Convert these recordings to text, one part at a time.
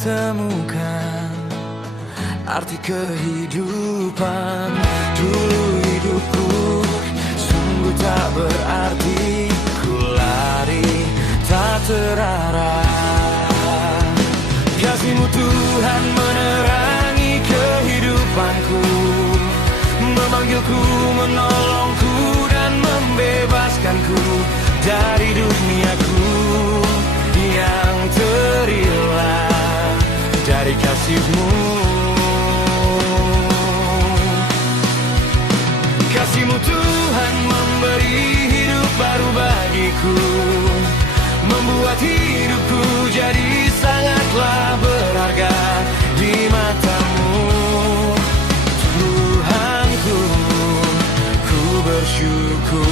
temukan arti kehidupan. Dulu hidupku sungguh tak berarti, ku lari tak terarah. Kasih-Mu Tuhan menerangi kehidupanku, memanggilku, menolongku, dan membebaskanku dari duniaku yang terilah dari kasih-Mu. Kasih-Mu Tuhan memberi hidup baru bagiku, membuat hidupku jadi sangatlah berharga di mata-Mu. Tuhanku, ku bersyukur.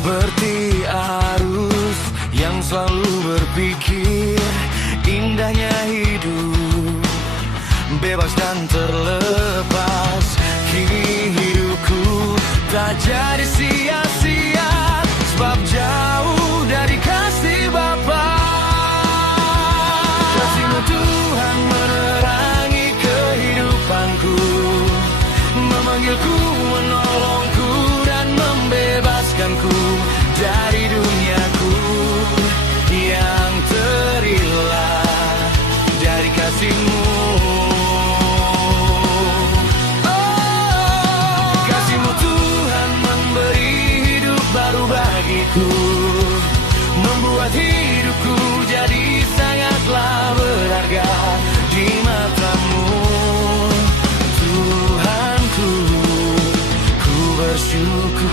Seperti arus yang selalu berpikir indahnya hidup, bebas dan terlepas. Kini hidupku tak jadi sia-sia, sebab jauh dari kasih Bapa. Kasih-Mu Tuhan menerangi kehidupanku, memanggilku, menolongku, dan membebaskanku dari duniaku yang terilah dari kasih-Mu. Kasih-Mu Tuhan memberi hidup baru bagiku, membuat hidupku jadi sangatlah berharga di mata-Mu. Tuhanku, ku bersyukur.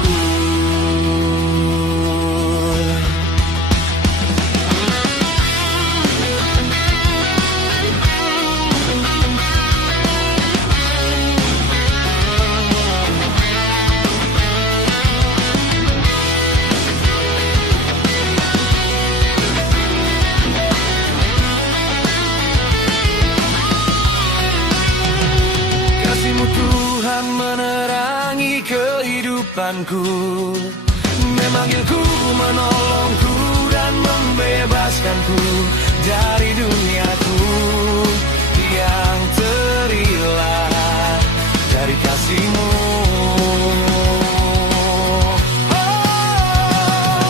Kasih-Mu Tuhan menerangi kehidupanku, memanggilku, menolongku, dan membebaskanku dari duniaku yang terilah dari kasih-Mu.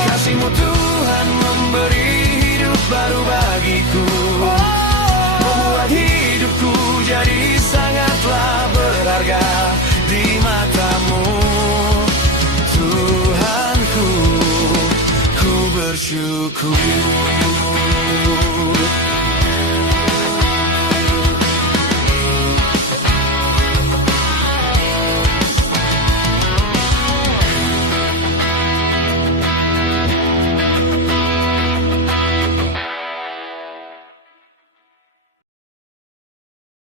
Kasih-Mu Tuhan memberi hidup baru bagiku, membuat hidupku jadi sangatlah berharga di mata-Mu. Tuhanku, ku bersyukur.